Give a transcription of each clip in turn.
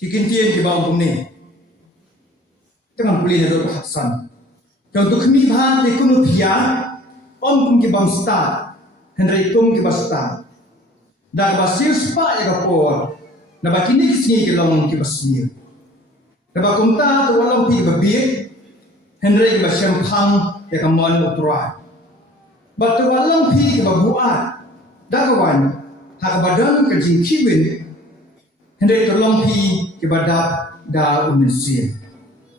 kikintian ki bang kumne tengah pulih ada berhaksan kalau tu kami bahan di kunu pia kum ki bang sta hendrai kum ki basta dah basir spa ya kapor na bakini kisni ki long ki basir na bakumta tu walang pi babir hendrai ki basyam phang ya kamon utra batu walang pi ki babuat dakawan hakabadan ka jing kiwin hendai tolong pi ki badap da umensia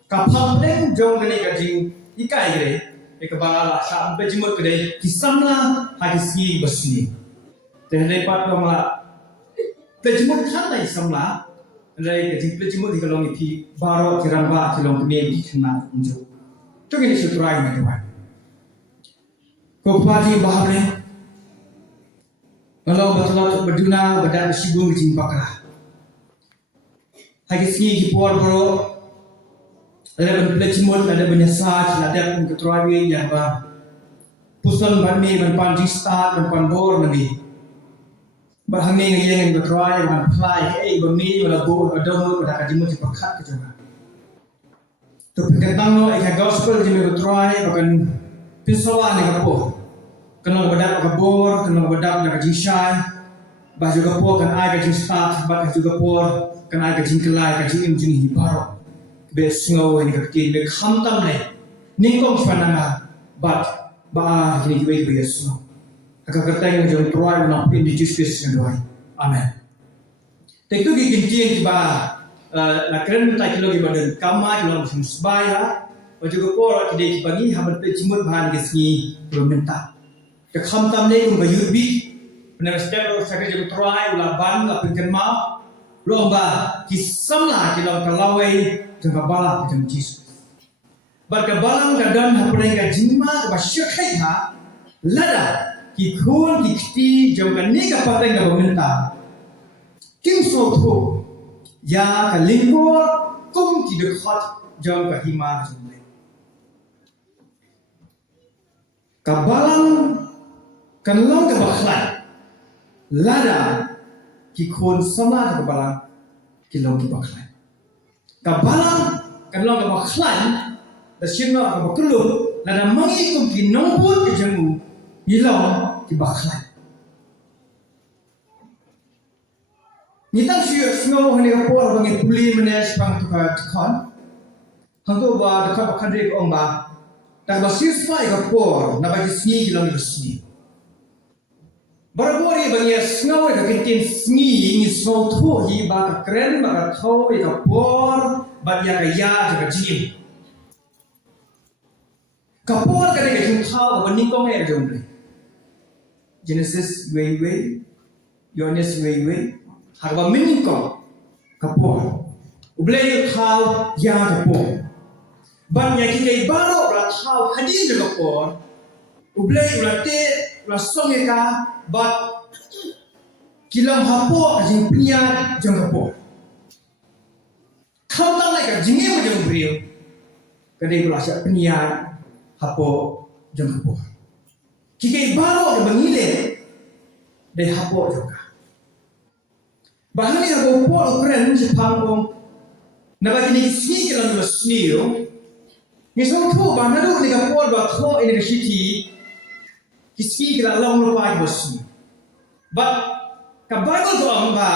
kapang leng jong gani ka jing ikai gre ekabala sa bejimut gre kisamla hadisi basni hendai pat kama bejimut khanai samla hendai ka jing bejimut dikalong pi baro kiramba kilong kene ki khna unjo to gini sutrai ni kawan ko pati bahabre kalau betul berduna badan sibung jing pakra hadisi ki por bro ada bejimut ada benyasa ada pun ketrawi yang ba puson banmi ban panji start ban pandor nabi bahang ni yang ketrawi ban fly banmi wala bo adong pada kajimut di pakhat ke juga tu perkataan no gospel jimi ketrawi bahkan pisawa ni kapo kena badak kabor kena badak nak jisai bah juga po kan ai ka start bah juga po kan ai ka jingkelai ka jing jing hibaro besngo ni ka tin be khamtam le ningkong fananga but ba ni be be yesu aka kertang jong troy na pin di justice ni doi amen tektu ki kintin ki ba la kren ta kilo ki badan kama kilo sbaya ba juga por ki de ki bagi habat pe jimut ban gesni promenta ka khamtam le kum ba yurbi benar step sakre jong troy la ban la pin ma lomba ki samla ki lo kalawai jangka bala jang Jesus. Barka balang dan hapureng ka jingma ba syakai ha lada ki khun ki kti jangka ni ka pateng ka bamenta. King so tho ya ka lingor kum ki de khat jangka hima jangle. Ka balang kan long ka bakhlai lada ki khun sama ka balang ki long ki bakhlai. Kabalang kalau kita baklan, dah siapa kita bakulum, lada mangi kum ki nombor kejamu, hilang ki baklan. Kita siap semua hari kapor bangi puli menes bang tukar, hantu ba dekat bakhan rek omba, tak basir spai kapor, nak bagi seni hilang itu seni. Baru-baru bagi semua kita kintin seni, ini semua tu hiba keren, bagai tahu ika por, bagi kaya juga jim. Kapor kada kita tahu bagai nikong air jomble. Genesis way, Yohanes way, harga menikong kapor. Ublay tahu ya kapor. Bagi kita baru berat tahu hadir juga kapor. Ublay berarti rasong eka. But kilang hapo jing pinya jang hapo kau tak nak jingnya macam beriu kadai belasah pinya hapo jang hapo kikai baru ke bangile deh hapo juga bahan ni hapo ukuran Jepang om nabagi ni sini kilang dua sini ni so tu bahan tu ni hapo buat tu ini kesiki kiski kira long lupa bos. But kabago tu amba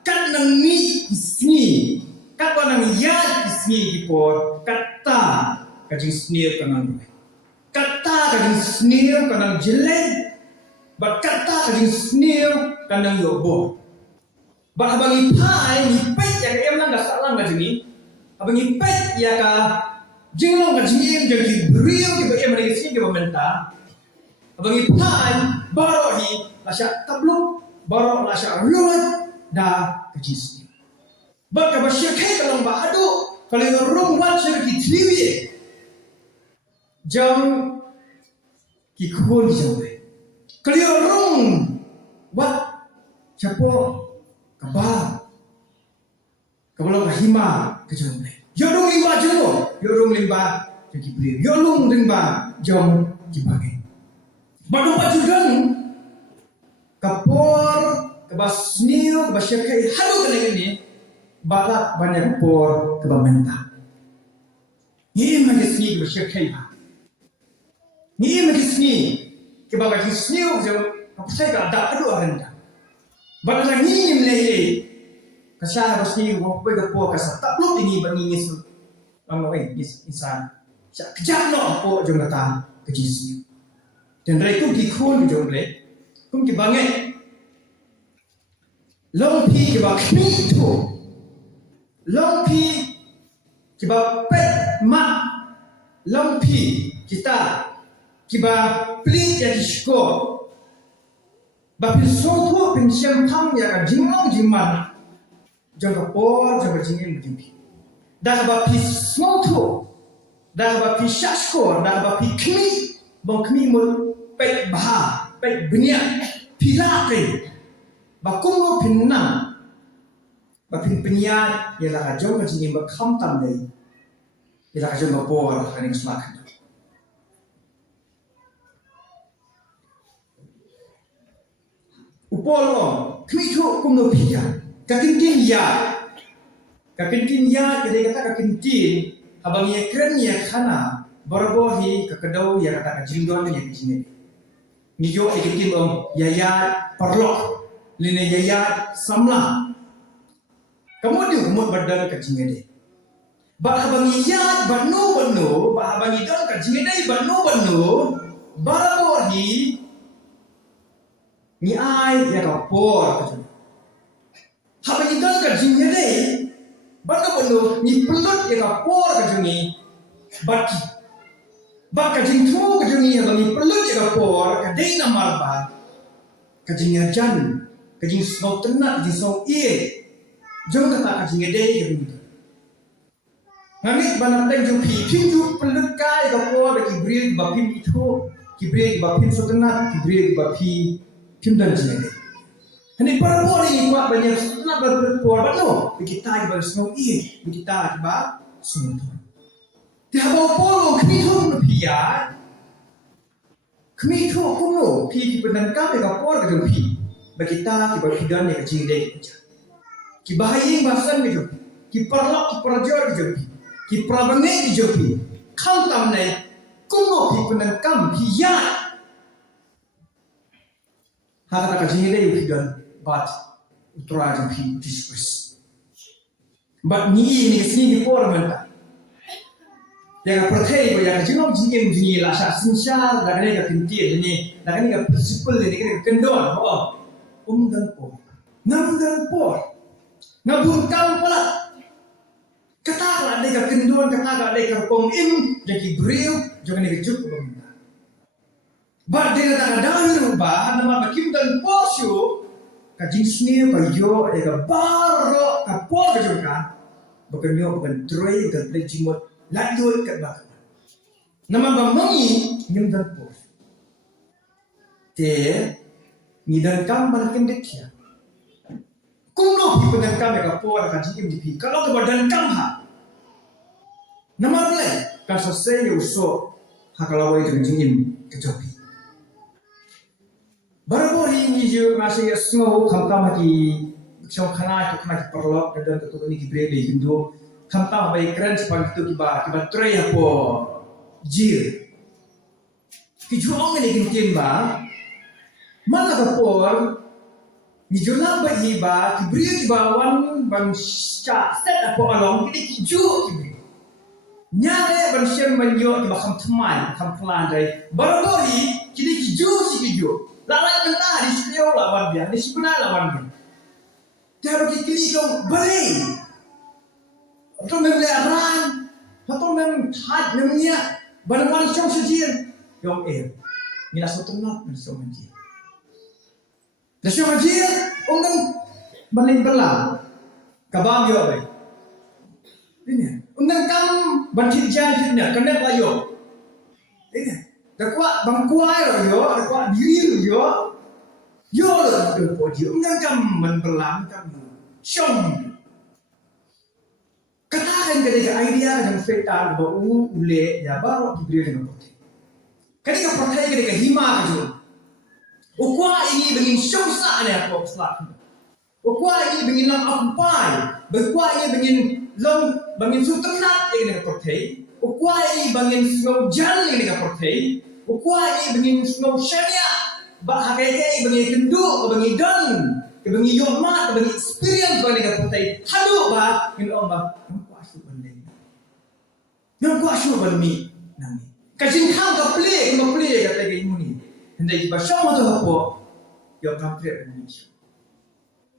kat nang ni kisni kat nang ya kisni dipor kata kajing snir kanang kata kajing snir kanang jelek but kata kajing snir kanang yobo. But abang ipai ni pet yang em lang dah salang kat sini abang ipet ya ka jinglong kajing em jadi beriu di bagian mana kisni ke pemerintah. Abang ipan baru ni lasyak tabluk baru lasyak ruat dah kejis. Baka basyakai kalau bahadu kalau orang wan syariki triwi jam kikun jam. Kalau orang wat capo kabal kabalo kahima kejam. Yorong limba jero, yorong limba jadi beri, yorong limba jam dibagi. Baru pajudan kapor kabas niu kabasyakai halu kena ini balak banyak por ke bamenta. Ni magis ni bersyukai ba. Ni magis ni ke bagis ni je apa saya tak ada kedua renda. Balak ni melei kasah basi ko pe ke por kasah tak perlu ini bani Yesus. Amo insan. Kejap no po je mata ke Yesus. Dan mereka dikun je boleh. Kum ki bangai. Long pi ke bak ni tu. Long pi kiba pet mak long pi kita kiba pli ya disko ba pin so tu pin siam tham ya ka jingong jingman jang ka por jang ka jingin jingpi da ba pi so tu da ba pi shasko da ba pi kmi bong kmi mun pet bah pet benia pilate ba kumo pin nam ba pin penyat ialah kajong kajing ba kham tam dei ialah kajong ba por kaning smak upol lo kmi thu kum no pia ka kin ya kede kata ka kin tin abang ye kren ya khana borbo hi ka kadau ya kata ka jingdon ya kijine ni jo e kin om ya perlo line ya samla kemudian umur badan kecing ini. Bahabangi yat banu, bahabangi dan kecing ini banu, barabohi ni ai ya kapor. Habangi dan kecing ini banu ni pelut ya kapor kecing ini baki. Bak kecing tu kecing ini habangi pelut ya kapor kadai namar ba kecing jan kecing snow tenak kecing snow jom kata kajing ede yang itu. Ngamit banam teng jom pin ju pelut kai gapo de kibril bapim itu kibril bapim sotenat kibril bapi kim dan jing ede. Hani para bori kuat banyak sotenat berpelut por bano kita ba snow kita ba snow. Dia bawa polo kmitho no pia. Kmitho kuno pi pedan ka de gapo de jom pi. Kita ba pidan ne kajing ede. Ki bahaying bahasan ke jopi, ki perlak ki perjor ke jopi, ki prabangai ke jopi. Kham tam nai kuno pi penan kam pi ya. Hata ka jingi dei ukigan bat utra jopi diskus. Bat ni sini por menta. Yang perthai ko yang jinong jingi la sa sinsal da ne ka tinti ni, da ne ka principle ni ka kendon ho. Dan por. Nam dan por. Ngabun kau pula kata lah ada kenduan kata ada kerpong im jadi beriu jangan dikejuk pemerintah. Bak dia kata dah rubah nama bakim dan posyo kajing sini bayo ega baro kapor kejurka bukan yo bukan troy bukan plejimot lanjut kat bak. Nama bamangi ngim dan pos. Te ngidan kam balakin dekia. Kuno pi pedan kam ka por ka jim di pi kalau ke badan kam ha nama le ka sa se yo so ha kalau wai jim ke jopi barabo ni je masih smo kham kam ki chong khana ki perlo dan tu ni ki brele hindu kham tam bai kran sepan tu ki ba tre ya po jir ki juang ni kin ba mana ka por ni jola ba iba kibri ba wan bang cha set apa along kini kiju kibri nyare ban shen manyo ki ba kham thmai kham plan dai barabori kini kiju si kiju la la kenta di sikyo lawan dia di sikuna lawan dia dia bagi kini kau bare atau memle aran atau mem thad memnya ban wan chong sejir yong ni la sotenat ni so manji. Nasi majir, undang banding belah, kabam yo bay. Ini, undang kam banding jangan ni, kena bayo. Ini, dekwa bangkuai yo, dekwa diri yo lah tu podi. Undang kam belah, kam syong. Katakan ketika idea yang fekal baru ule ya baru diberi dengan podi. Ketika percaya ketika hima tu. Ukwa ini bengin syongsa ni aku selak. Kuat ini bengin long occupy, berkuat ini bengin long bengin suternat ini dengan portei, kuat ini bengin snow jan ini dengan portei, kuat ini bengin snow syariah, bahagia bengin kenduk, bengin don, bengin yomat, bengin experience bengin dengan portei. Hadu bah, ini om bah, yang kuat syuk bengin, yang kuat syuk bengin, nami. Kajin kau kau play kata gini ni, hendak iba syam tu apa, yang tampil bengin syuk.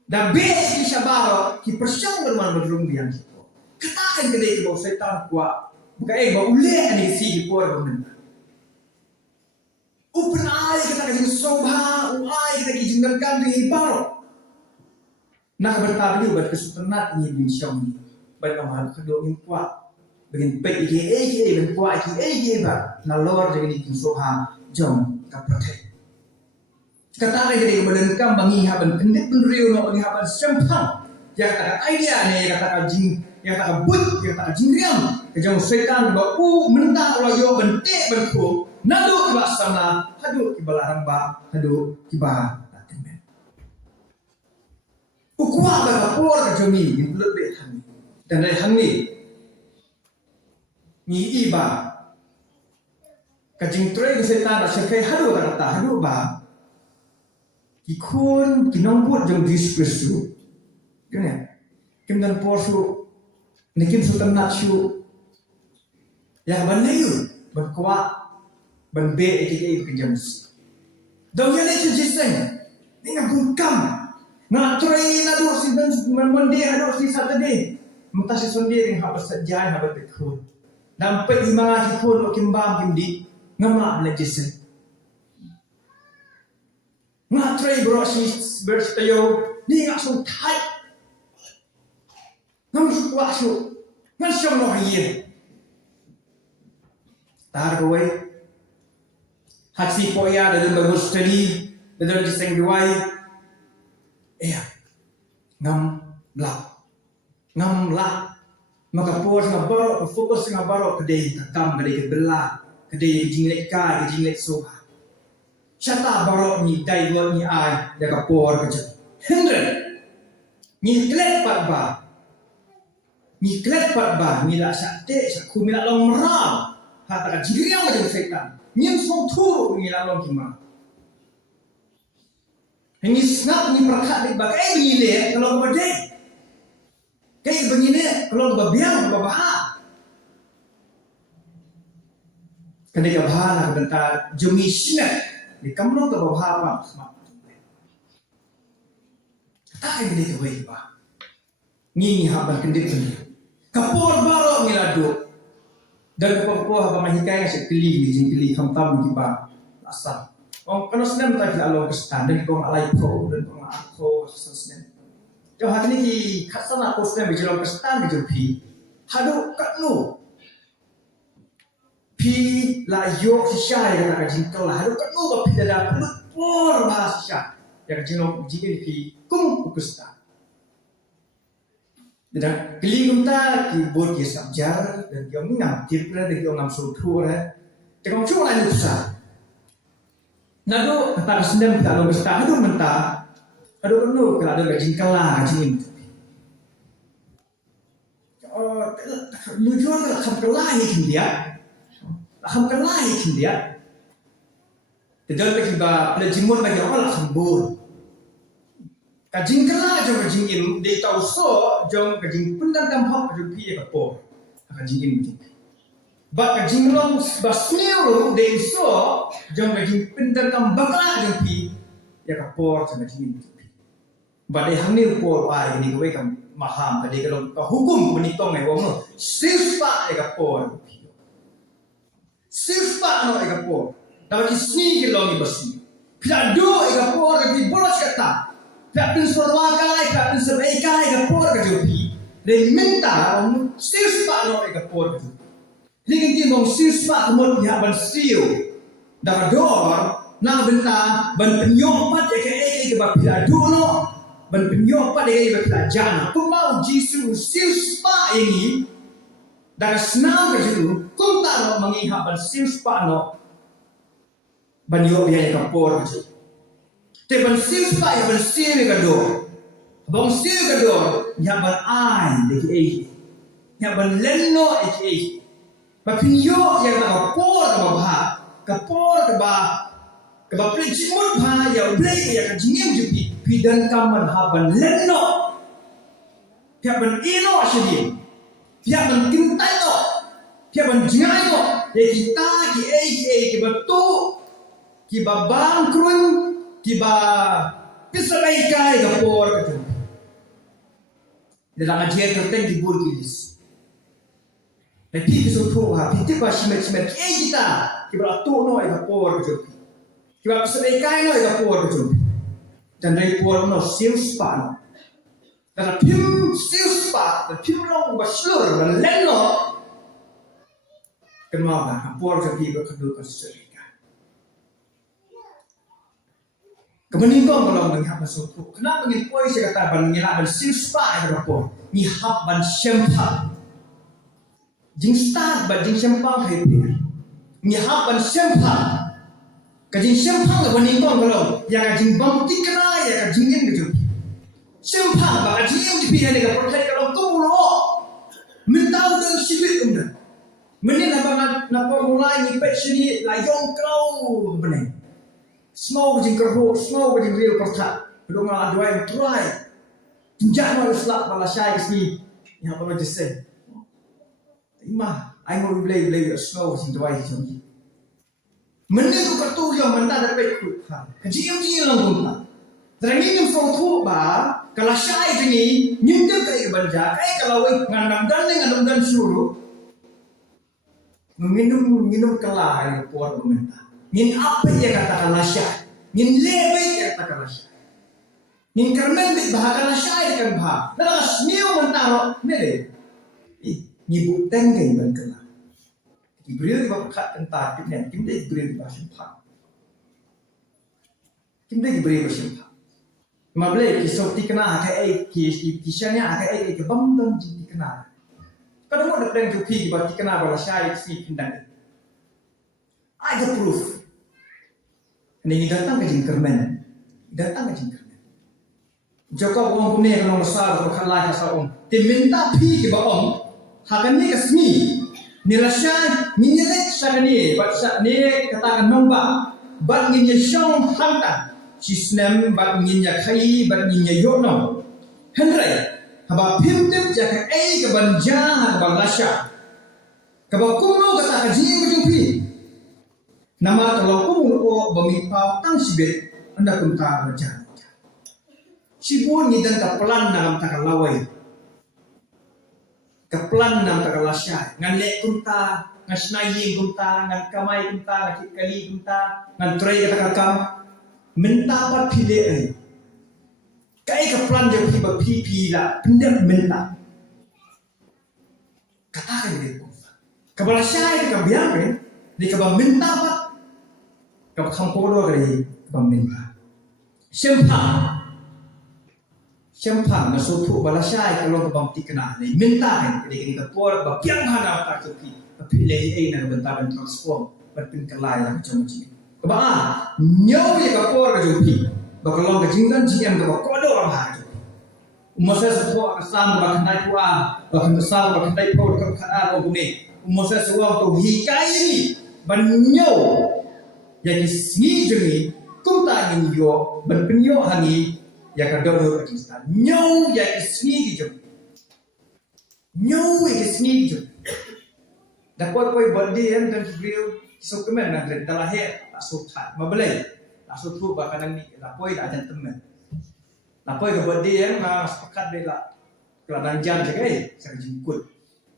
Dan base di Syabaro, ki persyang berman berung biang kita. Katakan kedai ke bawah setan kuat. Bukan bawah ulek ni si di por bermen. Open eye kita kasi sobha, eye kita kasi jenggan di baro. Nak bertabli buat kesutenat ni bin syam ni. Baik mahal kedua ni kuat. Begin pek iki ben kuat iki ba. Nalor jadi ni sobha jom ka protect. Kata lagi berdenkam bangi haban pendek penriu no bangi haban sempang. Yang kata idea ni kata jing, yang kata but, yang kata jingriam. Kejam setan ba mentah royo bentik benku. Nadu kiba sana, hadu kiba laramba, hadu kiba latemben. Ukwa ba kapor kejami di bulut be hani. Dan dari hani ni iba. Kajing tre setan ba sekai hadu kata hadu ba. Ikun kinongput jeng diskursu, kena kim dan porsu, nikim sultan natshu, ya banayu, berkuat, benbe eki kejamus. Dong yang itu jiseng, dengan bungkam, ngatrai nado si dan mendi nado si Saturday, mentasi sundi dengan habis saja habis tekun, nampak imang ikun kimbam kimdi, ngamak najiseng. Ngatrai berosis berstayo ni ngasung tight ngamsuk wasu ngasung no haye tarwe haksi poya dalam bagus study dalam diseng duai ngam la maka pos ngabaro fokus ngabaro kedai takam kedai belah kedai jinglek ka jinglek soha. Syata barok ni daiwot ni ai jaga por kerja. Hendren ni klet pat ba. Ni klet pat ba ni la sakte sakku mi la long ram. Hata ka jiriang macam setan. Nyem song tu ni la long kima. Ini snap ni perkat ni ba kai ni le kalau ba dei. Kai begini kalau ba biang ba bah. Kena ka bahala ka benta jumi sinak. Di kamu tu bawa apa? Tak ada itu baik bah. Ni habar kendit ni. Kapor baru ni ladu. Dan kapor haba mahikai sekeli ni jengkeli kamtam ni bah. Asal. Orang kalau senang tak kita lalu kestan dan kau alai pro dan kau aku senang. Jauh hati ni ki khasana aku senang berjalan kestan berjumpi. Hadu katnu. Pi la yok sisha yang nak jingkau lah. Haru kanu ba pi dah pelut por bahasa yang jingkau jingkau pi kum ukusta. Dan keling kita ki bot ki sabjar dan ki ngam tipra dan ki ngam sutur. Tekong cuma ni susah. Nado kata sendem kita lo besta hadu mentah. Hadu kanu kalau ada jingkau lah jingin. Oh, lu jual tak sampai lain dia. Akan lain dia. Tidak bagi ba pelajimun bagi orang sambur. Kajing kala jom kajing im di tahu so jom kajing pendang dampak kajing pi kapor. Kajing im. Ba kajing long basniu di so jom kajing pendang dambakla jom pi ya kapor kajing im. Ba de hamil por pa ini kowe kam maham kadi kalau hukum menitong ai wong sifat ya kapor. Sifat no egapor, dapat sini kita ni bersih. Tidak do egapor di bolos kata. Tidak pensorwakai, tidak penserbaikai egapor kejopi. Dan minta orang sifat no egapor kejopi. Ini kita mong sifat umur pihak bersih. Dapat dor, nak benta ban penyompat eke kebab tidak do no. Ban penyompat eke tidak jana. Kau jisu sifat ini. Dan senang kejudu, kau tak mengingat bersius pano, banyo biaya kapor kejudu. Tapi bersius pak yang bersih ni kado, bong sil kador nya ban ai de ki nya ban lenno ki ba pinyo yang na por ka ba ka por ka ba plechimut ba ya blai ya ka jingem jupi pidan kaman ha ban lenno pia ban ino ashidi pia ban kintai no pia ban jingai no ya kita ki ba tu ki ba bang krun ki ba pisalai kai ka por ka tu dalam ajian terteng di burgilis tapi kita tu ha kita ba shimet kita kita tu no ka por ka tu kita pisalai kai no ka por ka tu dan dari por no sales pa dan pim sales pa dan pim long ba slur dan lenno kenapa ka por ka ti ba ka du ka seri kemeningkong kalau melihat masuk tu, kenapa ingin koi saya kata ban ngira ban silspa ada apa? Ni hab ban syempa, jing start ban jing syempa happy. Ni hab ban syempa, kajing syempa ke meningkong kalau yang kajing bang tikra ya kajing yang gitu. Syempa ba kajing yang dipilih dengan proses kalau tu mulu, mentau dan sibit unda. Menin apa mulai ni passion layong kau benar. Semua bajing kerho, semua bajing real percak. Kedua malah dua yang try. Tunjuk malah selap malah syai kesini. Yang apa macam saya. Imah, I mau beli semua bajing dua yang ni. Mana tu kertu yang mana dapat ikut. Kajian lang guna. Terangin yang foto ba, kalau syai ini nyimpen kai banja, kai kalau ngandam dan suruh. Minum kelai puan pemerintah. Nin apa dia katakan lasya, nin lebe dia katakan lasya, nin kermen bahakan lasya dia kan bah. Dalam senior mentaro, nele, ni buteng kan bangkala. Ibril bakat tentang kita, kita Ibril bahasa Pang, kita Ibril bahasa Pang. Mabel kisah tikna akai kisahnya akai kebam jadi tikna. Kalau mau ada yang jupi buat tikna balasya itu pindah. Ada proof. Ini datang ke jingkermen, datang ke jingkermen. Jika orang punya orang besar atau kalai kasar orang, diminta pi ke bawah, hakan ni kesmi, nirasya minyak sakan ni, baca ni katakan nombak, bat minyak syong hantar, sistem bat minyak kai, bat minyak yono, Henry, haba pimtip jaka ke banja, ke balasya, kaba kuno katakan jing berjumpi. Nama kalau kumul bamipau tang sibet anda kunta baca. Sibun ni dan kapelan dalam takalawai. Kapelan dalam takalasya. Ngan lek kunta, ngan snayi kunta, ngan kamai kunta, ngan kali kunta, ngan tray katakam. Mentapat pilih ai. Kai kapelan je pipi la, pendem menta. Katakan dia. Kabalasya ka biang ni kabang mentapat. Kau kamporo kali pemerintah. Syempang nasutu balasai kalau kau bangti kena ni minta ni kini kapor bapiang hana tak cuki tapi lei nak bentar transform berpin kelai yang macam-macam. Kau nyau ya kapor kejupi bakalong kejingkan jiam kau kodo orang hari. Umasa sesuatu kesam bahkan naik kuah bahkan besar bahkan naik power kerana orang ni. Umasa sesuatu hikai ni banyau. Jadi sini jemi kumta ingin yo berpenyo hangi ya kadoro kita nyau ya sini jemi nyau ya sini jemi dapat koi bandi yang dan beliau sukemen nak dalam he tak suka mabelai tak suka bahkan ni lapoi dah jangan temen lapoi ke bandi yang mas pekat bela keladang jam jaga saya jemput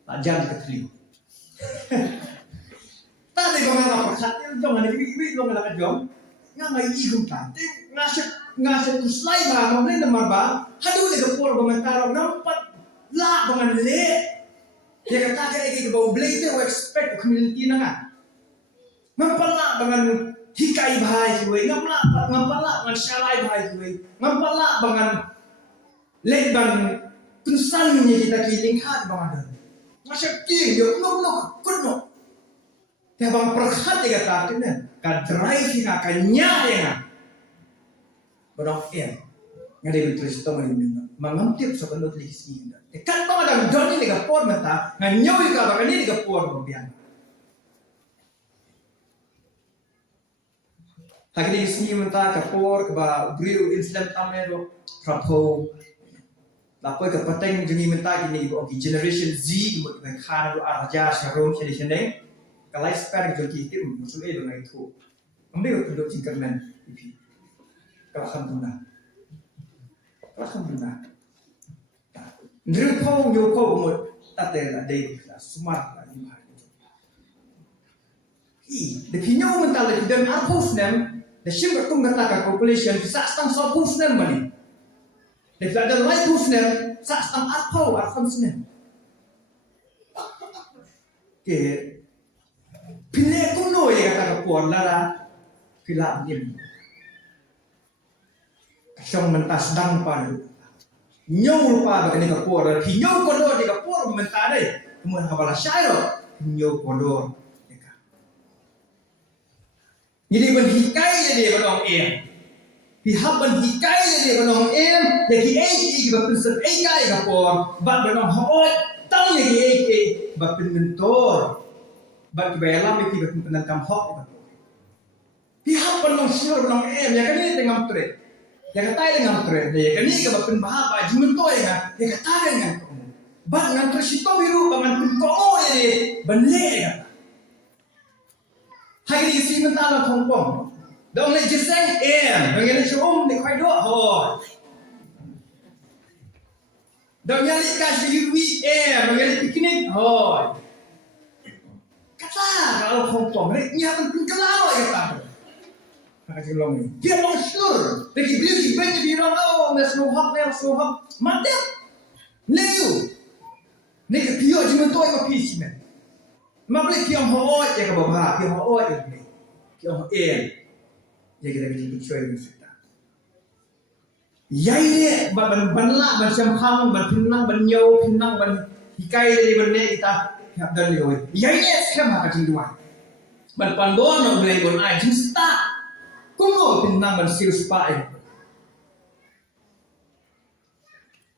tak jam ke teli. Tadi kau ngapa pekat jom ada ibu kau ngapa jom ngai igum tante ngasih tu slide lah mungkin nama ba hadu le kapor komentar nampak lah bangan le dia kata ke bau blade tu expect community nanga nampak lah bangan hikai bahai kuai nampak lah bangan syalai bahai kuai nampak lah bangan leban tunsan ni kita kiling hat bangan ngasih king yo no kuno dia bang perhat dia kata ni kan drive ni kan nya dia kan. Berang ngade betul itu mangamtip sa kanot lisi. Kan pa madang doni ni kapor mata nganyoy ka ba kanini kapor mo biyan. Hagli lisi mata kapor ba brio Islam tamero trapo. Lapoi ka pateng jungi mata kini bo generation Z mo ka khana do arja sharom cheli chene. Ka lifespan joki tim musul e do ngai thu. Ambil ko do jingkermen ipi. Alhamdulillah. Alhamdulillah. Ndri phau yo phau mo tatela dei smart la ni ma. De pinyo mo tala dan apus nem, de shim ka tung kata ka calculation sa stang so pus nem mani. De ada right pus nem sa stang apau arfan nem. Ke pile kuno ya kata ka puan lara pila nim. Kasong mentas dang pa nyau pa ba ni kapor ki nyau kodor di kapor mentare kemudian habala syairo nyau kodor deka jadi ban hikai jadi banong em pi haban hikai jadi banong em de ki ei ba pinsen ei kai kapor ba banong hoot tang ye ei ba pin mentor ba ki bela ki ba pin kam hok pi haban nong syur banong em ya kan ni tengam tre yang kata dengan tren, ya kan ini kalau pun bahapa jumen toy kan, ya kata dengan kamu, bah dengan tersito biru, bangan pun kamu ini benle kan. Hari ini sih mentala kompong, dong le jeseng dengan ni kau dua hoi, dong yang likas di dengan piknik hoi, kata kalau kompong, ni akan pun kelar ya kata. Kasi long ni. Dia long sure. Lagi beli di bank di orang mas nuhak mati. Leyu. Nek pio di mentoi ma pisi men. Ma beli pio hoot ya ka baba, pio hoot ya ni. Pio hoot. Ya kita di cuai ni kita. Yai ni ban la ban sam khang ban pinang ban nyau pinang ban hikai dari ban ne kita hab dan loi. Yai ni skema ka dua. Ban pandon no beli bon ai jista. Kuno pinang ban sirus pae.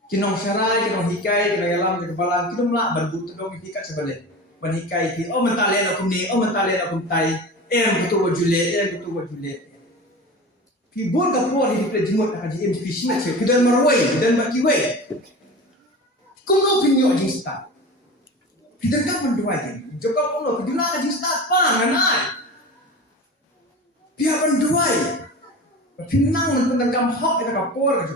Kinong syarai, kinong hikai, kinong yalam, kinong balang, kinong la ban butuh dong hikai sebalik. Ban hikai ki, oh mentalen aku ni, oh mentalen aku tai. Betul wajule. Ki bon ka por hi pe jimot ka ji MCP smet se, kidan marwai, kidan makiwai. Kuno pinyo jista. Kidan ka menduai ke. Joka kuno kiduna ka jista pa nganai. Pihak penduai, pinang tentang gamhok kita kapor aja.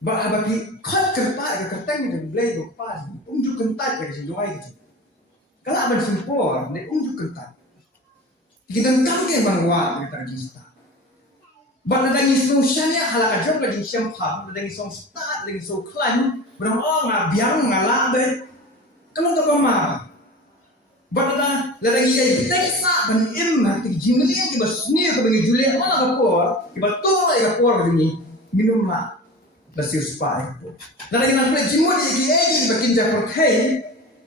Bah bagi kot kertas kerteng itu belai dopas, unjuk kentat dari penduai itu. Kalau abang sempur, ni unjuk kentat. Kita tahu dia bangwa kita kita. Bah ada ngisung syanya halak aja lagi syampham, ada ngisung start, ada ngisung klan, berang ngabiang ngalak ber. Kalau tak pemar. Bata lalagi ay teksa ban imma ti jingli ki basni ko bangi jule mana kapor ki bato ay kapor ni minum la basir spa ko lalagi nang play jimodi ki ay bakin japor kai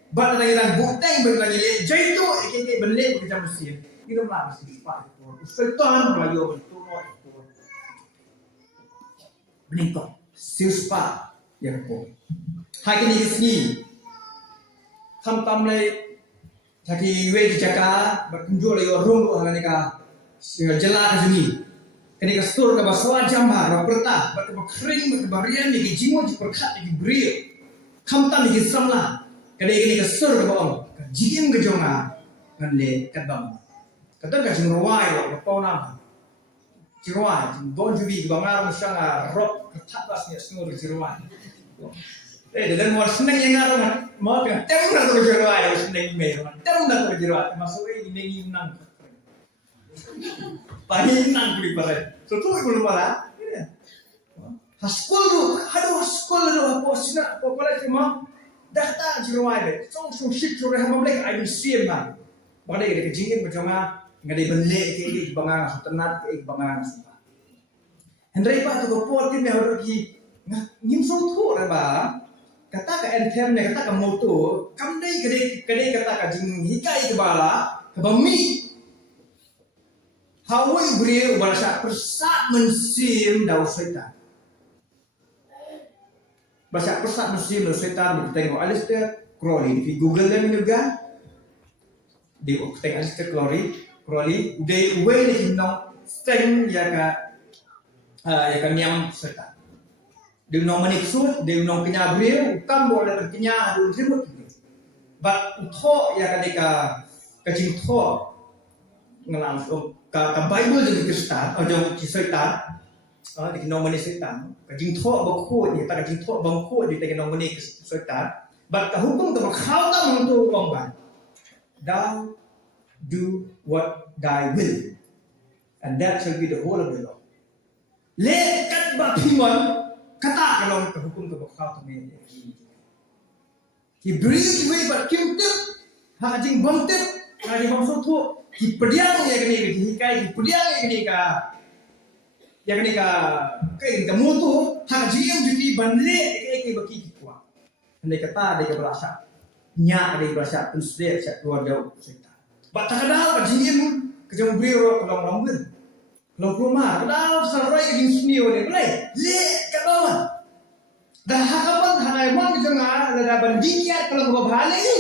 bata lalagi nang buteng ban lagi le jaito ki banle ko jam basir minum la basir spa ko sultan bayo betul ko beniko sir spa ya ko hai ni isni tham tam le Taki wei jaka berkunjung lagi orang tu hanya ka jelas ni. Kini ka store ka baswa jamba ka perta, ba kering ba rian ni ki jimo ji perkat ki brio. Khamta ni ki samla. Kini ka store ka baong ka jigim ka jonga kan le kadam. Kadam ka jingrawai ka pona. Jirwai bon jubi bangar musanga rock ka bas ni snor jirwai. Dan war seneng yang ngaruh mau kan tem nak tu jirwai seneng me tem nak tu jirwai masuk ini nengi nang pahin nang beli pare so tu ibu lumala haskol tu haskol tu apa sina apa pala cuma data jirwai be so shit tu reh mamlek ai sim na bade ke jingin berjama ngade benle ke bangang tenat ke bangang Henry pa tu ko tin me horo ki ngim so tu ba kata ka anthem ne kata ka moto kamdai kade kata ka jing hikai ke bala ke bami hawai brio bala sa persat mensim dau setan Baca pesat Muslim dan setan tengok Alistair Crowley di Google dan juga di tengok Alistair Crowley they way ni no steng ya ka niam setan dia no manisut dia no kenya brio kam boleh berkenya adu timut but utho ya ka jing tho ngalang ka Bible jadi Kristen atau setan di nomor ni setan, kajing thok bakut ni, tak kajing thok bangkut di tengah nomor ni setan. But hukum tu kau tak menentu orang. Thou do what thy will, and that shall be the whole of the law. Lekat bapimon kata kalau hukum tu kau tu ni. He brings away but kim tip, kajing bang tip, kajing bang tu, he pediang ya kini, he pediang ya kini yang ni ka mutu hak jiam jadi banle ke baki kuat andai kata dia berasa nya dia berasa tusde sak keluar jauh setan ba takadal ka jiam ke jom brio kalau rambut kalau rumah kadal sarai ke jinsnio ni boleh le ka bawa dah hakapan hanaiman ke janga ada bandinya kalau babale ni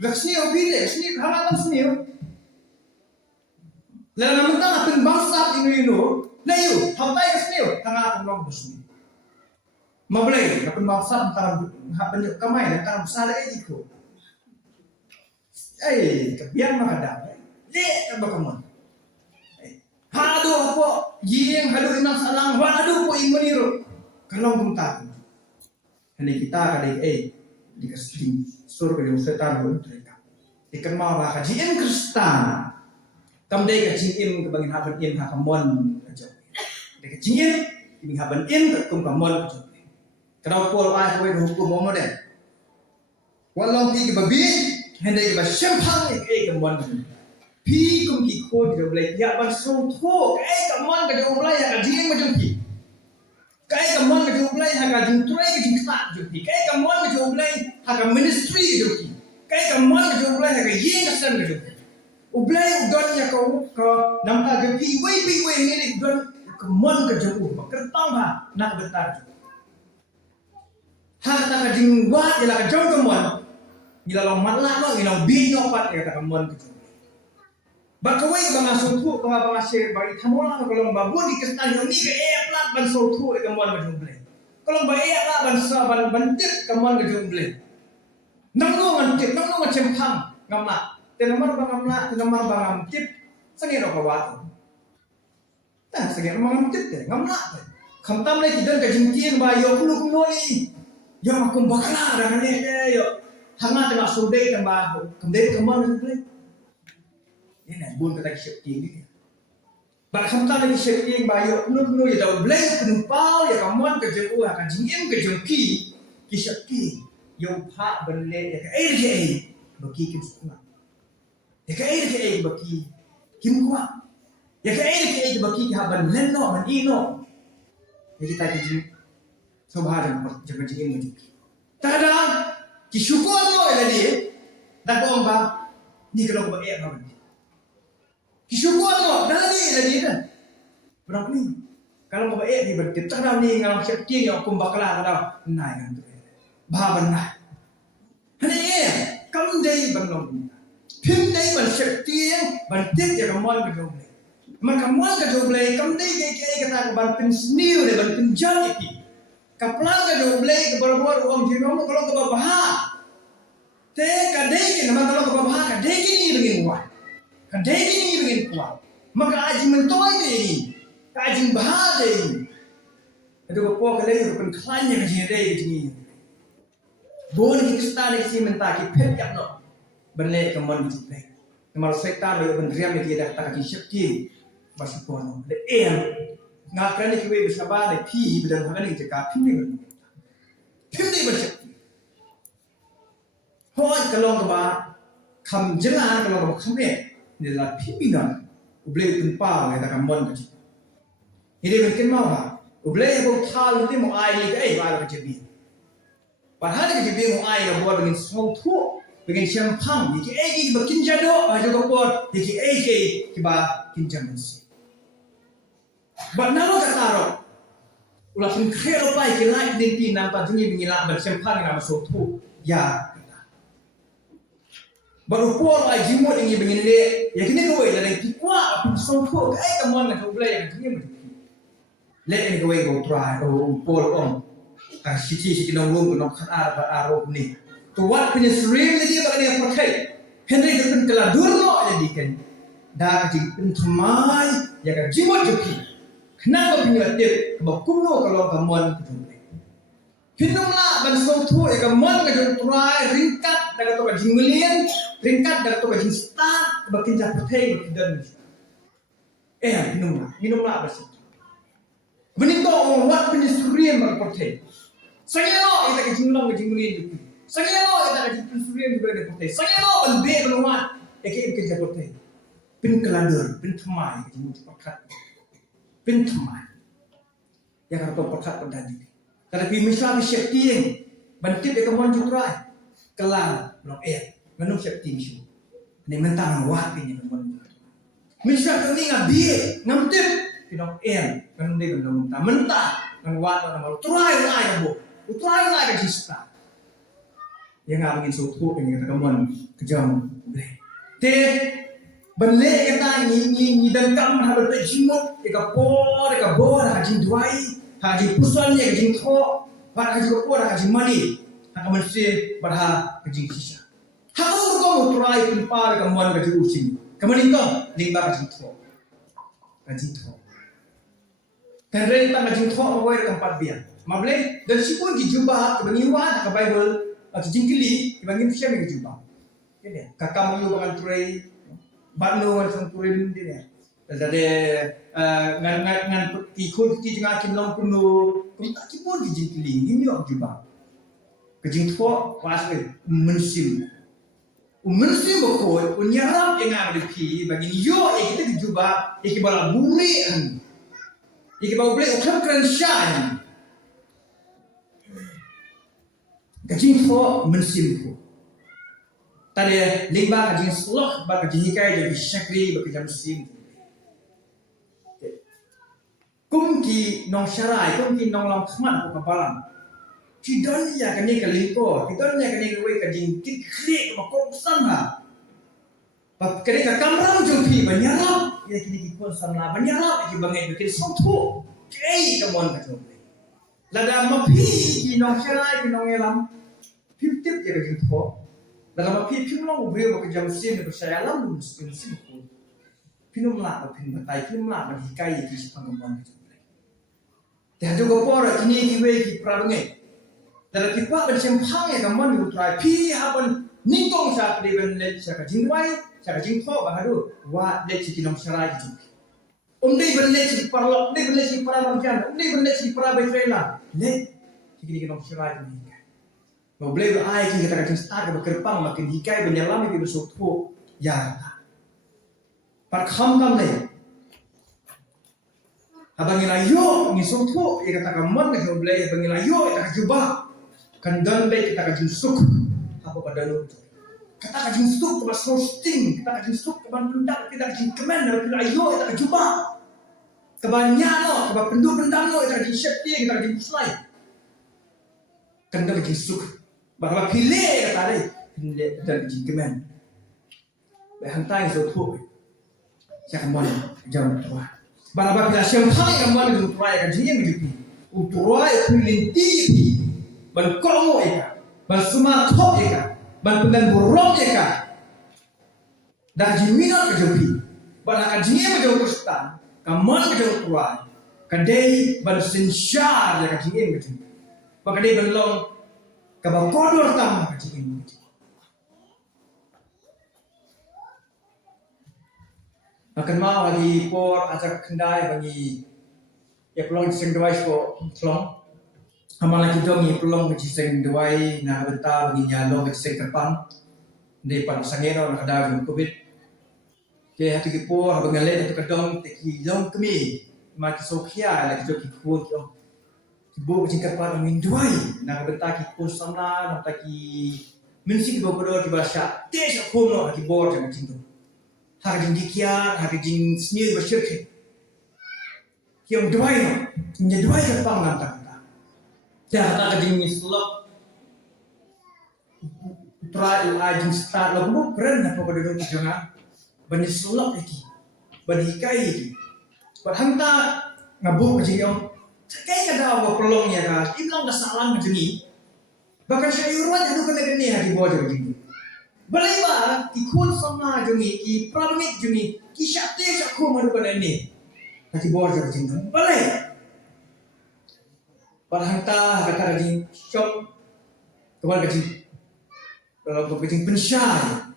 laksnio bile sni halaman snio lalu mentang akan bangsa ini Layu, hampai kesniu, tengah tengok besni. Mablay, kapun bangsa antara hapenjuk kamai antara besar itu. Kebiar makadam. Le tabakaman. Hadu apa? Yang hadu inang salang, wan hadu po imoniru. Kalau bungtak. Hendak kita kadai dikasih surga yang setan mereka. Ikan mau bahkan jin Kristen. Kamdai kajing im kebangin haban im hakamon kajau. Dek kajing im kebangin haban im ketum kamon kajau. Kalau pol ai kau hukum momo deh. Walau pi kebabi, hendai kebas sempang kamon. Pi kum ki ko di boleh ya ban so tho kamon kajau boleh ya kajing im kajau pi. Kamon kajau boleh ya kajing tuai kajing tak kajau pi. Kamon kajau boleh ya ministry kajau pi. Kamon kajau boleh ya kajing kesan kajau pi. Ublay udon ya kau nampak ke piwai ni udon kemon ke jauh kertang ha nak betar ha tak kajing buat ialah kajong kemon ila long matlah lo ila binyo pat ya tak kemon ke jauh bakawai bang asutu bang asir bagi tamola kalau babun di kestan ni ke plat ban sotu ke kemon ke jauh kalau bae lah ban sa ban bentik kemon ke jauh nang lo macam pang ngamla tenamar bangam tip sengit apa watu nah sengit bangam tip deh ngamla kamtam lagi dan kajingkin ba yo kulu kumnoni yo makum bakala dan ne yo hanga tengah sudai tambah kemdai kemana boleh ini bun kata syekti ni ba kamtam lagi syekti ba yo kulu yo dah boleh penumpau ya kamon kejeu kajingin kejengki ki syekti yo pak benne ya bagi kita ya ke baki kim kuat ya ke baki haban lenno man ino ya kita ji soba jangan jingin maju tada ki syukur no ya dia dah bomba ni kalau ba haban ki syukur no dah dia dah berapa ni kalau ba di berarti tada ni ngalam syekti yang kumbakala tada nai kan tu baban nai hani kam dei banglong Pim day ban syakti ban tit ya kamon ka joble. Man kamon ka joble kam day ke kata ban pin sniu de ban pin jam iki. Kaplan ka joble ke bor om jinom kalau ka baha. Te ka day ke naman kalau ka baha ka day ke ni begin kuat. Ka day ke ni begin kuat. Maka aji mentoy de ka aji baha de. Itu ko ka lay pin klanya ka jine day jini. Bon ki kristane ki menta ki pet ya no. Berlek kemon di plek. Nomor sektor lo bendriam ni dia tak kaki syekti basupono. De ngakran ni kiwe bisaba de pi bidan hakan ni jeka pim ni bersyekti. Hoi kalau ba kam jengan kalau ba khamne ni la pi binan uble tunpa ni tak kemon ke. Ini mungkin mau ha. Uble ko thal ni mo ai ni ke ba ke jebi. Padahal ke jebi mo ai lo buat dengan song tu Begin syampang, iki bakin jado, aja kopor, iki ba kinjaman si. But nalo kataro, ulah sin khelo pai ke lai din ti nam pa jungi ngila ban sem phang na so thu ya baru por ai jimot ingi bengin le ya kini ko la deng tikwa pun so thu ai kamon na thu ble ya jungi mo le en ko go try o por on ta siti nong lum nong khat ar ba aro ni to what pin stream ni ba ni ko thai henry ko pin kala dur no jadi kan da ka jing pin thamai ya ka jimot juki khna ko pin la te ba kumno ka lo kamon ko Pinumla ban so thu e ka mon ka jong try ringkat daga to ka jinglien ringkat daga to ka jing start ba kin ja pathai ba kin dan pinumla ba so benin to on wat pin surien ba pathai sangelo ita ka jinglong ka jinglien ju sangelo ita ka jing surien ba de pathai sangelo ban be ban wat e ke kin ja pathai pin kaladur pin thamai ka jing pakhat pin thamai ya ka to pakhat pa dan tetapi misalnya syaitan bantik dekat mon jutrai kelang blok menung syaitan syu ni mentang wah ini mon misal ni ngabi ngamtip pinong menung dia menung mentah nang wah nang try lai bo try lai ka sista yang ngabingin sutu ini kata mon kejam boleh te benle kata ni dan kam ha be jimot eka bo ha jin duai haji pusan yang jing tho bar haji ko haji mani ha kaman se bar ha jing sisa ha ko try pun par ka mon ka ju usin kaman ito ning ba ka jing tho kan re ta ka jing tho ma wai tempat dia mable dan sipun ki jubah ka bangiwa ka bible ka jing kili ki bangin siya ki jubah kene ka kam yu bangan tray banu sang turin dia jadi ngan ikut ki jeng akin long kuno tak kipun ki jing kili ini ok juba ke jing tho pas ke mensim ko unyarap yang ada ki bagi yo kita di juba iki bala buri an iki bau ble ukam kran shan ke jing tho mensim ko tadi lingba ke jing sloh ba ke jing kai jadi syakri ba ke jam sim kumki nong syarai kumki nong lam khmat ko kapalam tidon ya kani kaliko tidon ya kani wei ka jing kit khri ko ko sanha pap kani ka kamram jumpi banyarap ya kini ki kon sanna banyarap ki bangai bikin sotu kei ka mon ka jumpi lada mapi ki nong syarai ki nong elam piptip ya ka jing tho lada mapi pimlong bre ko jam sim ko sayalam dum sim ko pinumla ko pin batai pinumla ba hikai ki pangomon dan juga pora kini kiwe ki prabange dalam kipa ben sempang ya kaman du try pi hapan ningkong sa deben le sa ka jingwai sa ka jingtho bahadu wa le chi kinong sarai ji dei ben le chi parlok dei ben le chi parabang jan dei ben le chi parabai trela le chi kinong sarai ji mo ble ai ki kata ka jing start ka kerpang makin hikai ben yalam ki besok tho ya ta par kham kam le abangila yo ni sompo e kata kamon ke joble abangila yo ta juba kan dan be kita ka jinsuk apa pada lu kata ka jinsuk ba sosting kata ka jinsuk ban pendak kita ka jinkemen abangila yo ta ka juba kabanyano ba pendu pendam no ta ka jinsepti kita ka jinslai kan da ka jinsuk ba pile kata dai pile dan jinkemen ba hantai so thu ya kamon jam tua Baraba bila sempang yang mana tu try kan jing begitu. Utrai kulinti ban komo eka, ban sumato eka, ban pendan burong eka. Dah jimina ke jopi. Ban akan jing begitu kustan, kaman begitu try. Kadai ban sensyar ya kan jing begitu. Bakadai ban long kabakodor tam kan jing begitu. Akan mau lagi por ajak kendai bagi ya pelong sing dewai ko pelong amal lagi dong ni pelong sing dewai na benta bagi nyalo sing terpang di pan sangeno na kada covid ke hati ki por bangale tu kadong te ki long kemi ma ki sokhia lagi jo ki ko ki bo sing terpang min dewai na benta ki ko sana na ta ki min sing bo bodo ki basha te sa ko no ki bor jang jing hak jing dikian, hak jing sendiri bersyukur. Yang dua menjadi dua ke pang nantang kita. Dah kata kajing mislok. Try ajing start lo kubu keren apa pada dulu jangan bani sulap lagi, bani ikai lagi. Berhanta ngabuk kajing yang. Kayak kada apa pelong ya kan? Iblang kesalan kajing. Bahkan syairan itu kena kena hati bawah kajing. Baliba ikut sama jungi, ki pramik jungi, ki syakti syakku madu kena ini. Hati bawah kajing. Balai. Berhanta kata kajing syok kewal kajing. Kalau kajing pensyai,